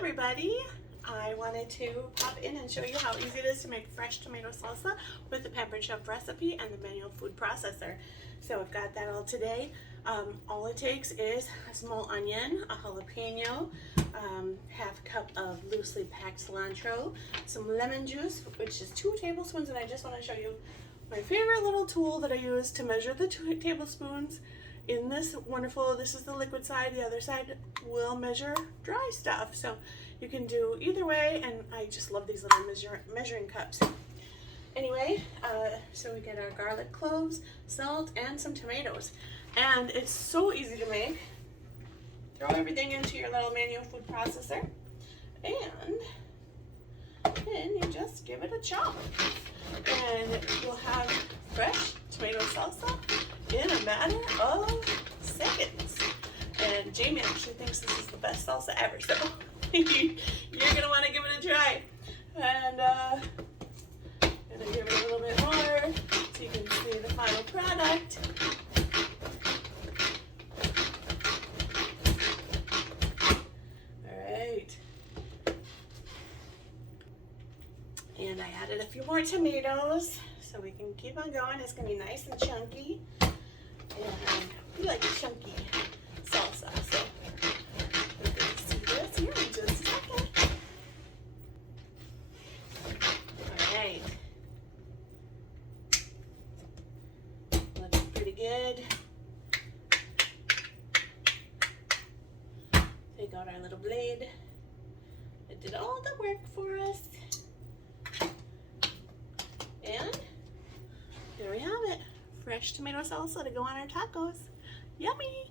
everybody, I wanted to pop in and show you how easy it is to make fresh tomato salsa with the Pampered Chef recipe and the manual food processor. So I've got that all today. All it takes is a small onion, a jalapeno, half a cup of loosely packed cilantro, some lemon juice, which is 2 tablespoons, and I just want to show you my favorite little tool that I use to measure the 2 tablespoons in this wonderful, this is the liquid side, the other side will measure dry stuff. So you can do either way, and I just love these little measuring cups. Anyway, so we get our garlic cloves, salt, and some tomatoes. And it's so easy to make. Throw everything into your little manual food processor, and then you just give it a chop. And you'll have fresh tomato salsa in a matter of seconds. And Jamie actually thinks this is the best salsa ever, so you're gonna want to give it a try. And gonna give it a little bit more so you can see the final product. Alright. And I added a few more tomatoes so we can keep on going. It's gonna be nice and chunky. And we like chunky salsa, so we're going to see this here in just a second. Alright. Looks pretty good. Take out our little blade. It did all the work for us. And there we have it. Fresh tomato salsa to go on our tacos. Yummy!